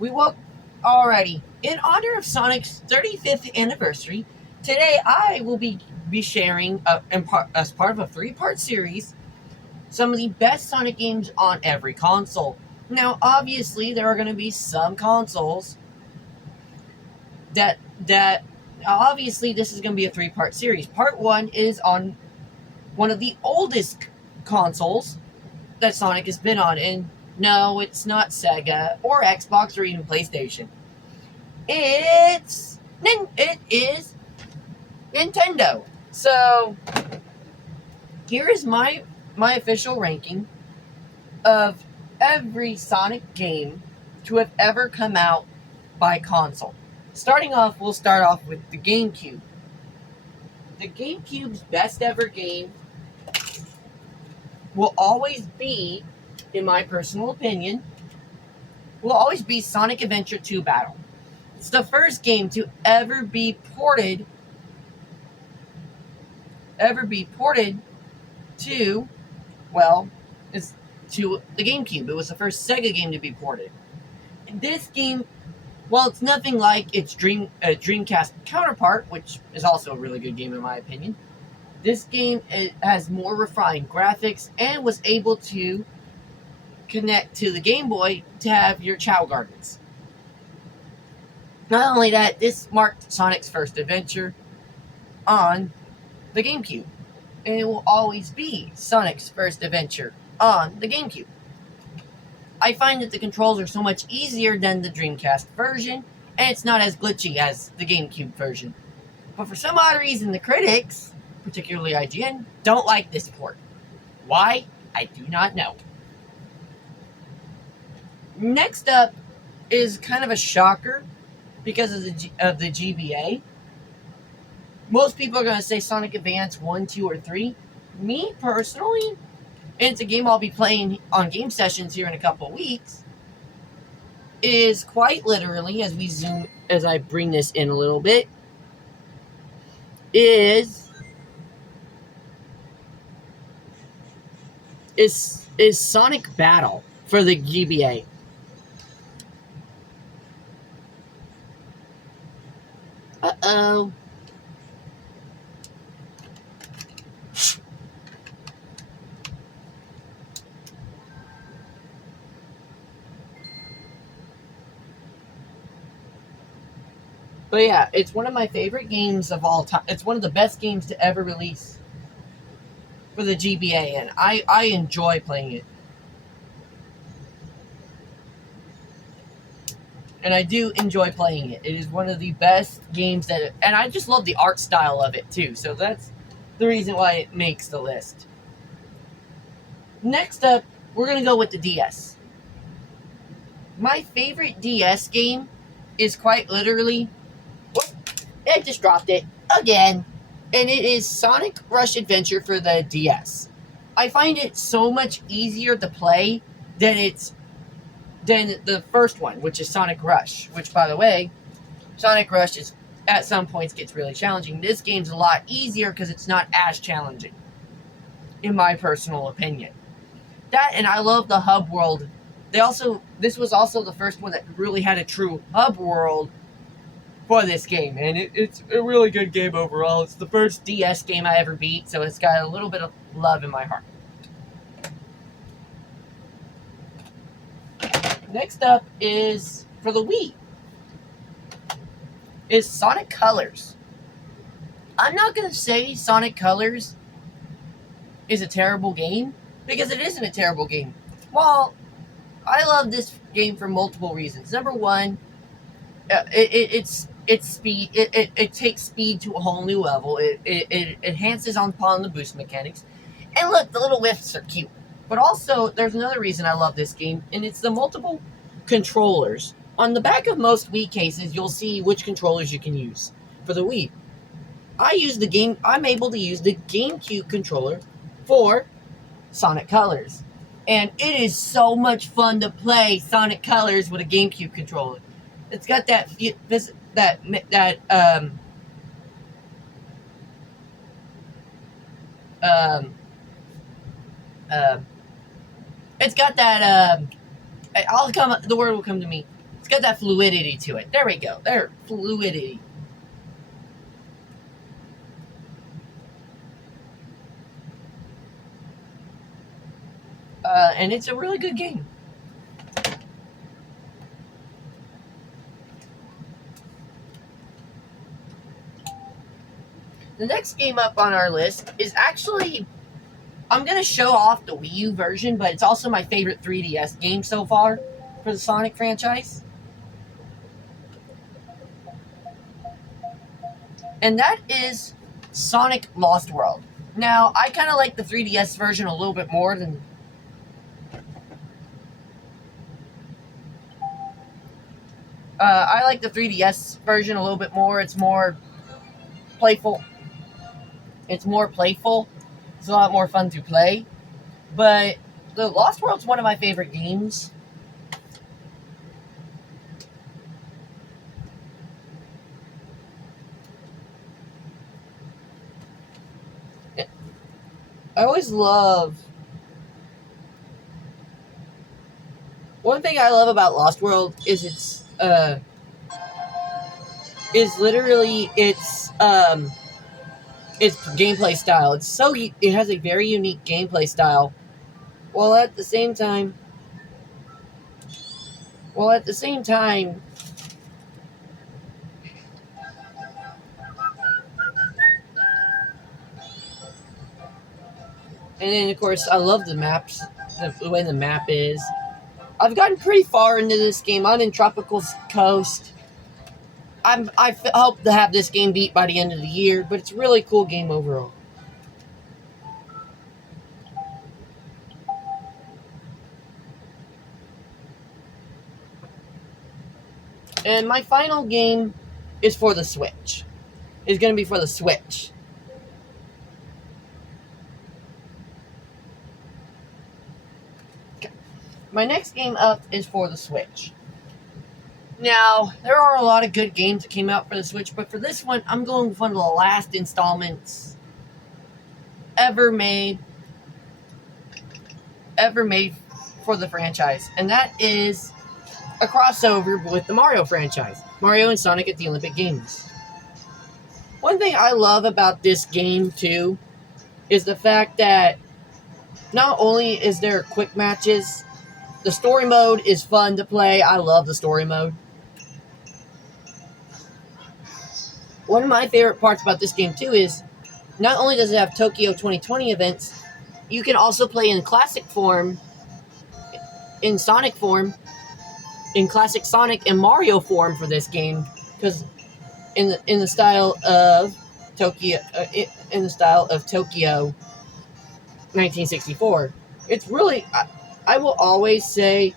We will already. In honor of Sonic's 35th anniversary, today I will be sharing, as part of a three-part series, some of the best Sonic games on every console. Now, obviously, there are going to be some consoles that obviously this is going to be a three-part series. Part one is on one of the oldest consoles that Sonic has been on, and no, it's not Sega or Xbox or even PlayStation. It is Nintendo. So here is my official ranking of every Sonic game to have ever come out by console. We'll start off with the GameCube. The GameCube's best ever game will always be, in my personal opinion, will always be Sonic Adventure 2 Battle. It's the first game to ever be ported to, well, it's to the GameCube. It was the first Sega game to be ported. And this game, while it's nothing like its Dreamcast counterpart, which is also a really good game in my opinion, this game has more refined graphics and was able to connect to the Game Boy to have your Chow Gardens. Not only that, this marked Sonic's first adventure on the GameCube. And it will always be Sonic's first adventure on the GameCube. I find that the controls are so much easier than the Dreamcast version, and it's not as glitchy as the GameCube version. But for some odd reason, the critics, particularly IGN, don't like this port. Why? I do not know. Next up is kind of a shocker because of the GBA. Most people are going to say Sonic Advance 1, 2, or 3. Me, personally, and it's a game I'll be playing on game sessions here in a couple of weeks, is quite literally, as I bring this in a little bit, is Sonic Battle for the GBA. Uh-oh. But yeah, it's one of my favorite games of all time. It's one of the best games to ever release for the GBA, and I enjoy playing it. And I do enjoy playing it. It is one of the best games and I just love the art style of it too. So that's the reason why it makes the list. Next up, we're going to go with the DS. My favorite DS game is quite literally, I just dropped it again, and it is Sonic Rush Adventure for the DS. I find it so much easier to play than the first one, which is Sonic Rush, which, by the way, Sonic Rush is at some points gets really challenging. This game's a lot easier because it's not as challenging, in my personal opinion. That, and I love the hub world. This was also the first one that really had a true hub world for this game, and it's a really good game overall. It's the first DS game I ever beat, so it's got a little bit of love in my heart. Next up is, for the Wii, is Sonic Colors. I'm not going to say Sonic Colors is a terrible game, because it isn't a terrible game. Well, I love this game for multiple reasons. Number one, it's speed. It takes speed to a whole new level. It enhances upon the boost mechanics. And look, the little whiffs are cute. But also, there's another reason I love this game, and it's the multiple controllers. On the back of most Wii cases, you'll see which controllers you can use. For the Wii, I'm able to use the GameCube controller for Sonic Colors. And it is so much fun to play Sonic Colors with a GameCube controller. It's got it's got that, the word will come to me. It's got that fluidity to it. There we go. There, fluidity. And it's a really good game. The next game up on our list is actually, I'm going to show off the Wii U version, but it's also my favorite 3DS game so far for the Sonic franchise. And that is Sonic Lost World. Now, I kind of like the 3DS version a little bit more than... I like the 3DS version a little bit more. It's more playful. It's more playful. It's a lot more fun to play. But the Lost World's one of my favorite games. I always love... One thing I love about Lost World is its gameplay style. It has a very unique gameplay style, while at the same time, and then of course I love the maps, the way the map is. I've gotten pretty far into this game. I'm in Tropical Coast. I hope to have this game beat by the end of the year, but it's a really cool game overall. And my final game is for the Switch. It's going to be for the Switch. Okay. My next game up is for the Switch. Now, there are a lot of good games that came out for the Switch, but for this one, I'm going with one of the last installments ever made for the franchise, and that is a crossover with the Mario franchise, Mario and Sonic at the Olympic Games. One thing I love about this game, too, is the fact that not only is there quick matches, the story mode is fun to play. I love the story mode. One of my favorite parts about this game, too, is not only does it have Tokyo 2020 events, you can also play in classic form, in Sonic form, in classic Sonic and Mario form for this game, because in the style of Tokyo, 1964. It's really, I will always say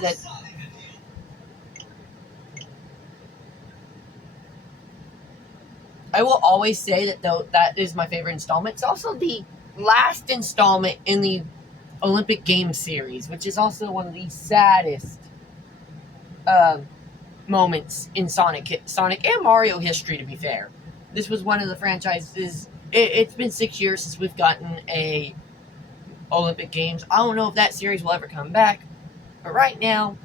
that that is my favorite installment. It's also the last installment in the Olympic Games series, which is also one of the saddest moments in Sonic and Mario history, to be fair. This was one of the franchises. It's been 6 years since we've gotten a Olympic Games. I don't know if that series will ever come back, but right now,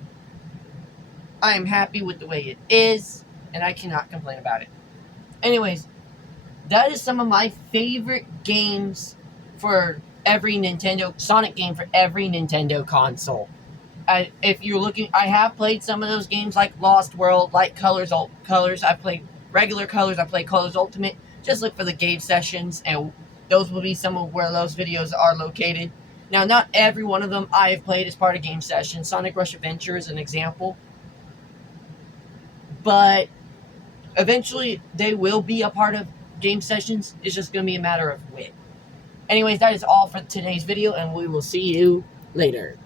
I am happy with the way it is, and I cannot complain about it. Anyways, that is some of my favorite games for every Nintendo, Sonic game for every Nintendo console. If you're looking, I have played some of those games like Lost World, like Colors. I've played regular Colors, I played Colors Ultimate. Just look for the game sessions, and those will be some of where those videos are located. Now, not every one of them I have played as part of game sessions. Sonic Rush Adventure is an example. But eventually, they will be a part of game sessions. It's just going to be a matter of when. Anyways, that is all for today's video, and we will see you later.